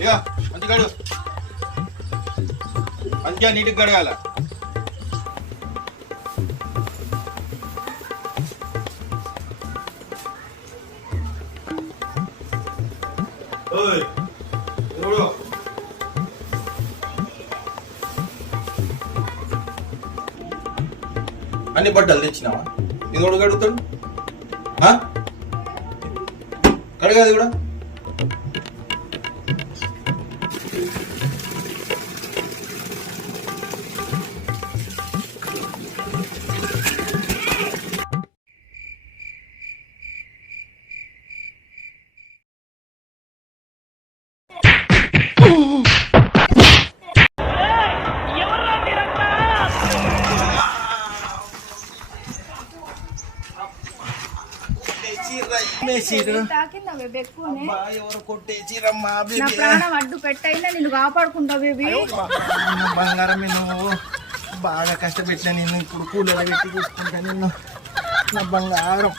ఇక మంచి గడు మంచిగా నీటికి గడగాల. అన్ని బట్టలు తెచ్చినావా? ఇది కూడా కడుగుతాడు కడగాది కూడా. నా ప్రాణం అడ్డు పెట్టైనా నిన్ను కాపాడుకుంటా బేబీ. బంగారమే నువ్వు బాగా కష్టపెట్టినా నిన్ను ఇప్పుడు కూలర్ పెట్టి చూసుకుంటా నిన్ను నా బంగారం.